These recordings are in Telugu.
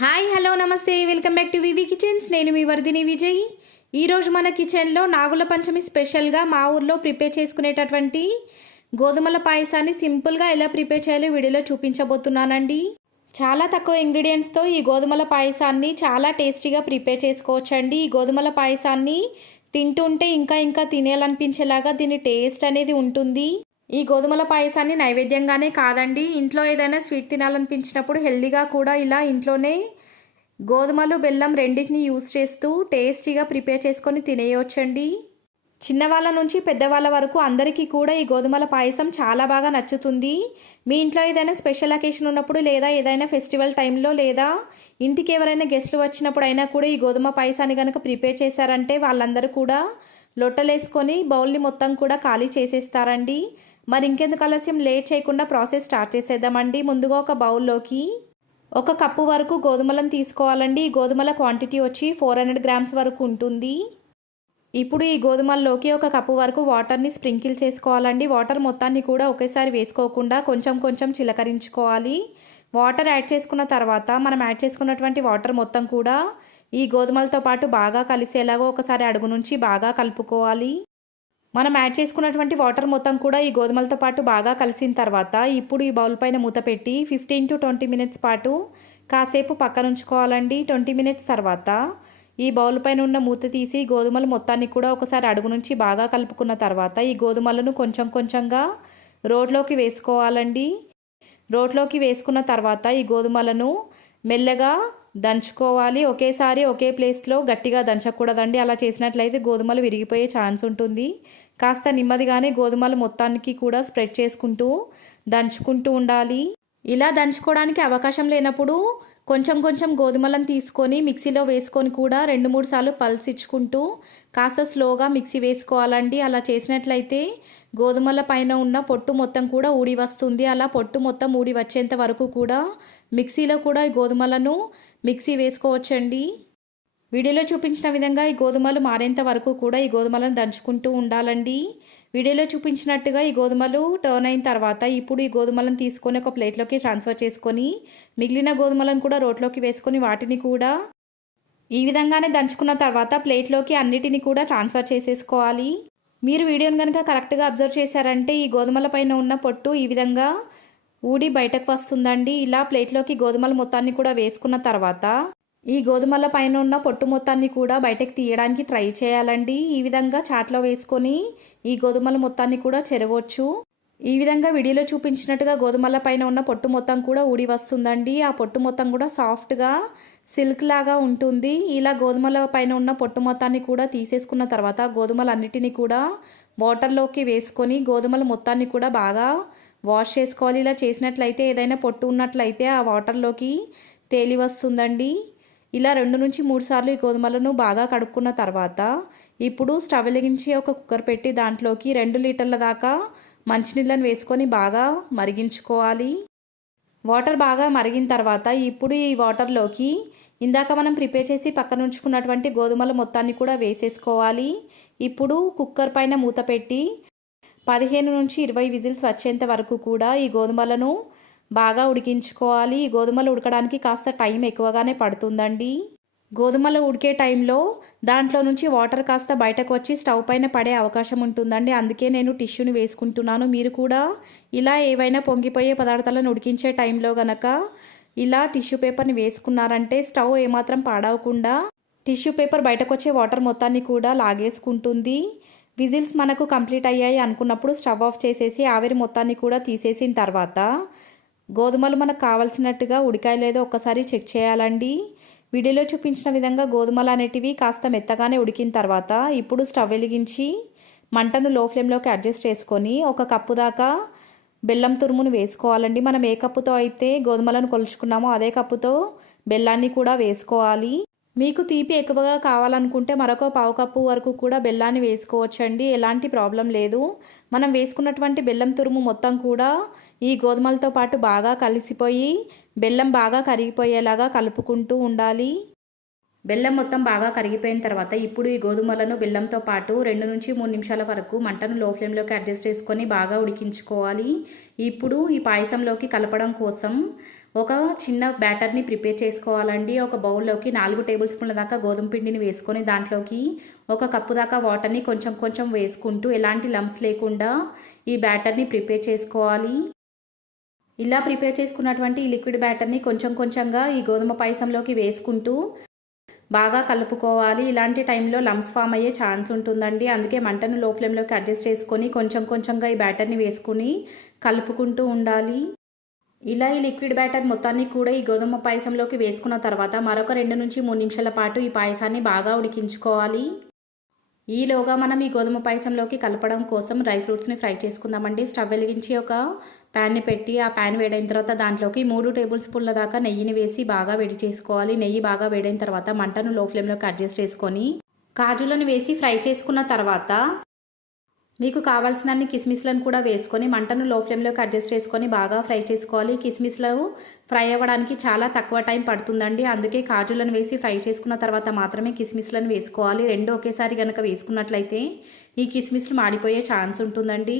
హాయ్ హలో నమస్తే. Welcome back to VV Kitchens. నేను మీ వర్ధిని విజయ్. ఈరోజు మన కిచెన్లో నాగుల పంచమి స్పెషల్గా మా ఊర్లో ప్రిపేర్ చేసుకునేటటువంటి గోధుమల పాయసాన్ని సింపుల్గా ఎలా ప్రిపేర్ చేయాలో వీడియోలో చూపించబోతున్నానండి. చాలా తక్కువ ఇంగ్రీడియంట్స్తో ఈ గోధుమల పాయసాన్ని చాలా టేస్టీగా ప్రిపేర్ చేసుకోవచ్చండి. ఈ గోధుమల పాయసాన్ని తింటుంటే ఇంకా ఇంకా తినేయాలనిపించేలాగా దీని టేస్ట్ అనేది ఉంటుంది. ఈ గోధుమల పాయసాన్ని నైవేద్యంగానే కాదండి. ఇంట్లో ఏదైనా స్వీట్ తినాలనిపించినప్పుడు హెల్దీగా కూడా ఇలా ఇంట్లోనే గోధుమలు బెల్లం రెండింటిని యూస్ చేస్తూ టేస్టీగా ప్రిపేర్ చేసుకొని తినేయొచ్చండి. చిన్నవాళ్ళ నుంచి పెద్దవాళ్ళ వరకు అందరికీ కూడా ఈ గోధుమల పాయసం చాలా బాగా నచ్చుతుంది. మీ ఇంట్లో ఏదైనా స్పెషల్ అకేషన్ ఉన్నప్పుడు లేదా ఏదైనా ఫెస్టివల్ టైంలో లేదా ఇంటికి ఎవరైనా గెస్ట్లు వచ్చినప్పుడు అయినా కూడా ఈ గోధుమ పాయసాన్ని కనుక ప్రిపేర్ చేశారంటే వాళ్ళందరూ కూడా లొట్టలేసుకొని బౌల్ని మొత్తం కూడా ఖాళీ చేసేస్తారండి. మరి ఇంకెందుకు ఆలస్యం? లేట్ చేయకుండా ప్రాసెస్ స్టార్ట్ చేసేద్దామండి. ముందుగా ఒక బౌల్లోకి ఒక కప్పు వరకు గోధుమలను తీసుకోవాలండి. ఈ గోధుమల క్వాంటిటీ వచ్చి ఫోర్ హండ్రెడ్ గ్రామ్స్ వరకు ఉంటుంది. ఇప్పుడు ఈ గోధుమల్లోకి ఒక కప్పు వరకు వాటర్ని స్ప్రింకిల్ చేసుకోవాలండి. వాటర్ మొత్తాన్ని కూడా ఒకేసారి వేసుకోకుండా కొంచెం కొంచెం చిలకరించుకోవాలి. వాటర్ యాడ్ చేసుకున్న తర్వాత మనం యాడ్ చేసుకున్నటువంటి వాటర్ మొత్తం కూడా ఈ గోధుమలతో పాటు బాగా కలిసేలాగా ఒకసారి అడుగు నుంచి బాగా కలుపుకోవాలి. మనం యాడ్ చేసుకున్నటువంటి వాటర్ మొత్తం కూడా ఈ గోధుమలతో పాటు బాగా కలిసిన తర్వాత ఇప్పుడు ఈ బౌల్ పైన మూత పెట్టి ఫిఫ్టీన్ టు ట్వంటీ మినిట్స్ పాటు కాసేపు పక్కన ఉంచుకోవాలండి. ట్వంటీ మినిట్స్ తర్వాత ఈ బౌల్ పైన ఉన్న మూత తీసి గోధుమలు మొత్తాన్ని కూడా ఒకసారి అడుగు నుంచి బాగా కలుపుకున్న తర్వాత ఈ గోధుమలను కొంచెం కొంచెంగా రోడ్లోకి వేసుకోవాలండి. రోడ్లోకి వేసుకున్న తర్వాత ఈ గోధుమలను మెల్లగా దంచుకోవాలి. ఒకేసారి ఒకే ప్లేస్లో గట్టిగా దంచకూడదండి. అలా చేసినట్లయితే గోధుమలు విరిగిపోయే ఛాన్స్ ఉంటుంది. కాస్త నెమ్మదిగానే గోధుమలు మొత్తానికి కూడా స్ప్రెడ్ చేసుకుంటూ దంచుకుంటూ ఉండాలి. ఇలా దంచుకోవడానికి అవకాశం లేనప్పుడు కొంచెం కొంచెం గోధుమలను తీసుకొని మిక్సీలో వేసుకొని కూడా రెండు మూడు సార్లు పల్స్ కాస్త స్లోగా మిక్సీ వేసుకోవాలండి. అలా చేసినట్లయితే గోధుమల పైన ఉన్న పొట్టు మొత్తం కూడా ఊడి వస్తుంది. అలా పొట్టు మొత్తం ఊడి వచ్చేంత వరకు కూడా మిక్సీలో కూడా ఈ గోధుమలను మిక్సీ వేసుకోవచ్చండి. వీడియోలో చూపించిన విధంగా ఈ గోధుమలు మారేంత వరకు కూడా ఈ గోధుమలను దంచుకుంటూ ఉండాలండి. వీడియోలో చూపించినట్టుగా ఈ గోధుమలు టర్న్ అయిన తర్వాత ఇప్పుడు ఈ గోధుమలను తీసుకొని ఒక ప్లేట్లోకి ట్రాన్స్ఫర్ చేసుకొని మిగిలిన గోధుమలను కూడా రోట్లోకి వేసుకొని వాటిని కూడా ఈ విధంగానే దంచుకున్న తర్వాత ప్లేట్లోకి అన్నిటిని కూడా ట్రాన్స్ఫర్ చేసేసుకోవాలి. మీరు వీడియోని కనుక కరెక్ట్గా అబ్జర్వ్ చేశారంటే ఈ గోధుమల పైన ఉన్న పొట్టు ఈ విధంగా ఊడి బయటకు వస్తుందండి. ఇలా ప్లేట్లోకి గోధుమల మొత్తాన్ని కూడా వేసుకున్న తర్వాత ఈ గోధుమల పైన ఉన్న పొట్టు మొత్తాన్ని కూడా బయటకు తీయడానికి ట్రై చేయాలండి. ఈ విధంగా చాట్లో వేసుకొని ఈ గోధుమల మొత్తాన్ని కూడా చెరవచ్చు ఈ విధంగా వీడియోలో చూపించినట్టుగా గోధుమల పైన ఉన్న పొట్టు మొత్తం కూడా ఊడి వస్తుందండి. ఆ పొట్టు మొత్తం కూడా సాఫ్ట్గా సిల్క్ లాగా ఉంటుంది. ఇలా గోధుమల పైన ఉన్న పొట్టు మొత్తాన్ని కూడా తీసేసుకున్న తర్వాత గోధుమలన్నిటిని కూడా వాటర్లోకి వేసుకొని గోధుమల మొత్తాన్ని కూడా బాగా వాష్ చేసుకోవాలి. ఇలా చేసినట్లయితే ఏదైనా పొట్టు ఉన్నట్లయితే ఆ వాటర్లోకి తేలి వస్తుందండి. ఇలా రెండు నుంచి మూడు సార్లు ఈ గోధుమలను బాగా కడుక్కున్న తర్వాత ఇప్పుడు స్టవ్ వెలిగించి ఒక కుక్కర్ పెట్టి దాంట్లోకి రెండు లీటర్ల దాకా మంచినీళ్ళని వేసుకొని బాగా మరిగించుకోవాలి. వాటర్ బాగా మరిగిన తర్వాత ఇప్పుడు ఈ వాటర్లోకి ఇందాక మనం ప్రిపేర్ చేసి పక్కన ఉంచుకున్నటువంటి గోధుమల మొత్తాన్ని కూడా వేసేసుకోవాలి. ఇప్పుడు కుక్కర్ పైన మూత పెట్టి పదిహేను నుంచి ఇరవై విజిల్స్ వచ్చేంత వరకు కూడా ఈ గోధుమలను బాగా ఉడికించుకోవాలి. ఈ గోధుమలు ఉడకడానికి కాస్త టైం ఎక్కువగానే పడుతుందండి. గోధుమలు ఉడికే టైంలో దాంట్లో నుంచి వాటర్ కాస్త బయటకు వచ్చి స్టవ్ పైన పడే అవకాశం ఉంటుందండి. అందుకే నేను టిష్యూని వేసుకుంటున్నాను. మీరు కూడా ఇలా ఏవైనా పొంగిపోయే పదార్థాలను ఉడికించే టైంలో గనక ఇలా టిష్యూ పేపర్ని వేసుకున్నారంటే స్టవ్ ఏమాత్రం పాడవకుండా టిష్యూ పేపర్ బయటకు వచ్చే వాటర్ మొత్తాన్ని కూడా లాగేసుకుంటుంది. విజిల్స్ మనకు కంప్లీట్ అయ్యాయి అనుకున్నప్పుడు స్టవ్ ఆఫ్ చేసేసి ఆవిరి మొత్తాన్ని కూడా తీసేసిన తర్వాత గోధుమలు మనకు కావలసినట్టుగా ఉడికాయ లేదో ఒక్కసారి చెక్ చేయాలండి. వీడియోలో చూపించిన విధంగా గోధుమలు అనేటివి కాస్త మెత్తగానే ఉడికిన తర్వాత ఇప్పుడు స్టవ్ వెలిగించి మంటను లో ఫ్లేమ్లోకి అడ్జస్ట్ చేసుకొని ఒక కప్పు దాకా బెల్లం తురుమును వేసుకోవాలండి. మనం ఏ కప్పుతో అయితే గోధుమలను కొలుచుకున్నామో అదే కప్పుతో బెల్లాన్ని కూడా వేసుకోవాలి. మీకు తీపి ఎక్కువగా కావాలనుకుంటే మరొక పావు కప్పు వరకు కూడా బెల్లాన్ని వేసుకోవచ్చండి. ఎలాంటి ప్రాబ్లం లేదు. మనం వేసుకున్నటువంటి బెల్లం తురుము మొత్తం కూడా ఈ గోధుమలతో పాటు బాగా కలిసిపోయి బెల్లం బాగా కరిగిపోయేలాగా కలుపుకుంటూ ఉండాలి. బెల్లం మొత్తం బాగా కరిగిపోయిన తర్వాత ఇప్పుడు ఈ గోధుమలను బెల్లంతో పాటు రెండు నుంచి మూడు నిమిషాల వరకు మంటను లో ఫ్లేమ్లోకి అడ్జస్ట్ చేసుకొని బాగా ఉడికించుకోవాలి. ఇప్పుడు ఈ పాయసంలోకి కలపడం కోసం ఒక చిన్న బ్యాటర్ని ప్రిపేర్ చేసుకోవాలండి. ఒక బౌల్లోకి నాలుగు టేబుల్ స్పూన్ల దాకా గోధుమ పిండిని వేసుకొని దాంట్లోకి ఒక కప్పు దాకా వాటర్ని కొంచెం కొంచెం వేసుకుంటూ ఎలాంటి లమ్స్ లేకుండా ఈ బ్యాటర్ని ప్రిపేర్ చేసుకోవాలి. ఇలా ప్రిపేర్ చేసుకున్నటువంటి ఈ లిక్విడ్ బ్యాటర్ని కొంచెం కొంచెంగా ఈ గోధుమ పాయసంలోకి వేసుకుంటూ బాగా కలుపుకోవాలి. ఇలాంటి టైంలో లంప్స్ ఫామ్ అయ్యే ఛాన్స్ ఉంటుందండి. అందుకే మంటను లో ఫ్లేమ్లోకి అడ్జస్ట్ చేసుకొని కొంచెం కొంచెంగా ఈ బ్యాటర్ని వేసుకుని కలుపుకుంటూ ఉండాలి. ఇలా ఈ లిక్విడ్ బ్యాటర్ మొత్తాన్ని కూడా ఈ గోధుమ పాయసంలోకి వేసుకున్న తర్వాత మరొక రెండు నుంచి మూడు నిమిషాల పాటు ఈ పాయసాన్ని బాగా ఉడికించుకోవాలి. ఈలోగా మనం ఈ గోధుమ పాయసంలోకి కలపడం కోసం డ్రై ఫ్రూట్స్ని ఫ్రై చేసుకుందామండి. స్టవ్ వెలిగించి ఒక ప్యాన్ని పెట్టి ఆ ప్యాన్ వేడైన తర్వాత దాంట్లోకి మూడు టేబుల్ స్పూన్ల దాకా నెయ్యిని వేసి బాగా వేడి చేసుకోవాలి. నెయ్యి బాగా వేడైన తర్వాత మంటను లో ఫ్లేమ్లోకి అడ్జస్ట్ చేసుకొని కాజులను వేసి ఫ్రై చేసుకున్న తర్వాత మీకు కావాల్సినన్ని కిస్మిస్లను కూడా వేసుకొని మంటను లో ఫ్లేమ్లోకి అడ్జస్ట్ చేసుకొని బాగా ఫ్రై చేసుకోవాలి. కిస్మిస్లు ఫ్రై అవ్వడానికి చాలా తక్కువ టైం పడుతుందండి. అందుకే కాజులను వేసి ఫ్రై చేసుకున్న తర్వాత మాత్రమే కిస్మిస్లను వేసుకోవాలి. రెండు ఒకేసారి కనుక వేసుకున్నట్లయితే ఈ కిస్మిస్లు మాడిపోయే ఛాన్స్ ఉంటుందండి.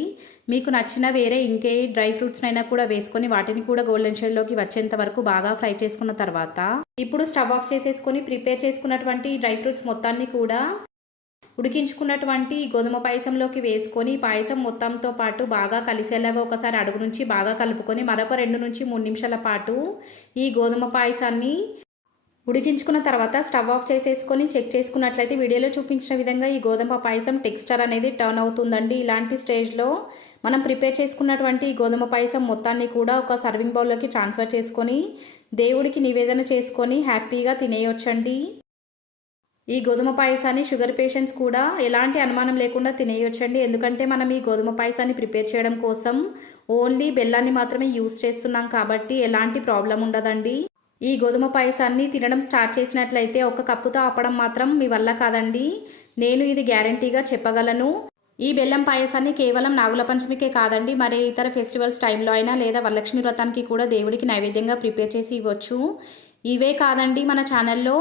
మీకు నచ్చిన వేరే ఇంకే డ్రై ఫ్రూట్స్నైనా కూడా వేసుకొని వాటిని కూడా గోల్డెన్ షేడ్లోకి వచ్చేంత వరకు బాగా ఫ్రై చేసుకున్న తర్వాత ఇప్పుడు స్టవ్ ఆఫ్ చేసేసుకొని ప్రిపేర్ చేసుకున్నటువంటి డ్రై ఫ్రూట్స్ మొత్తాన్ని కూడా ఉడికించుకున్నటువంటి గోధుమ పాయసంలోకి వేసుకొని పాయసం మొత్తంతో పాటు బాగా కలిసేలాగా ఒకసారి అడుగు నుంచి బాగా కలుపుకొని మరొక రెండు నుంచి మూడు నిమిషాల పాటు ఈ గోధుమ పాయసాన్ని ఉడికించుకున్న తర్వాత స్టవ్ ఆఫ్ చేసేసుకొని చెక్ చేసుకున్నట్లయితే వీడియోలో చూపించిన విధంగా ఈ గోధుమ పాయసం టెక్స్చర్ అనేది టర్న్ అవుతుందండి. ఇలాంటి స్టేజ్లో మనం ప్రిపేర్ చేసుకున్నటువంటి ఈ గోధుమ పాయసం మొత్తాన్ని కూడా ఒక సర్వింగ్ బౌల్లోకి ట్రాన్స్ఫర్ చేసుకొని దేవుడికి నివేదన చేసుకొని హ్యాపీగా తినేయొచ్చండి. ఈ గోధుమ పాయసాన్ని షుగర్ పేషెంట్స్ కూడా ఎలాంటి అనుమానం లేకుండా తినేయొచ్చండి. ఎందుకంటే మనం ఈ గోధుమ పాయసాన్ని ప్రిపేర్ చేయడం కోసం ఓన్లీ బెల్లాన్ని మాత్రమే యూస్ చేస్తున్నాం కాబట్టి ఎలాంటి ప్రాబ్లం ఉండదండి. ఈ గోధుమ పాయసాన్ని తినడం స్టార్ట్ చేసినట్లయితే ఒక కప్పుతో ఆపడం మాత్రం మీ వల్ల కాదండి. నేను ఇది గ్యారంటీగా చెప్పగలను. ఈ బెల్లం పాయసాన్ని కేవలం నాగుల పంచమికే కాదండి మరే ఇతర ఫెస్టివల్స్ టైంలో అయినా లేదా వరలక్ష్మి వ్రతానికి కూడా దేవుడికి నైవేద్యంగా ప్రిపేర్ చేసి ఇవ్వచ్చు. ఇవే కాదండి మన ఛానల్లో.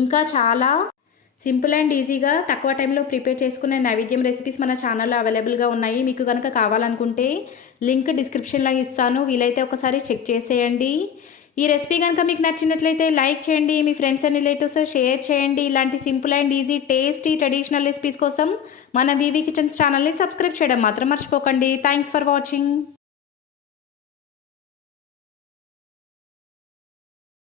ఇంకా చాలా సింపుల్ అండ్ ఈజీగా తక్కువ టైంలో ప్రిపేర్ చేసుకునే నైవేద్యం రెసిపీస్ మన ఛానల్లో అవైలబుల్గా ఉన్నాయి. మీకు కనుక కావాలనుకుంటే లింక్ డిస్క్రిప్షన్లో ఇస్తాను. వీలైతే ఒకసారి చెక్ చేసేయండి. ఈ రెసిపీ కనుక మీకు నచ్చినట్లయితే లైక్ చేయండి. మీ ఫ్రెండ్స్ అండ్ రిలేటివ్స్ షేర్ చేయండి. ఇలాంటి simple and easy tasty traditional recipes కోసం మన వీవీ కిచెన్స్ ఛానల్ని సబ్స్క్రైబ్ చేయడం మాత్రం మర్చిపోకండి. Thanks for watching.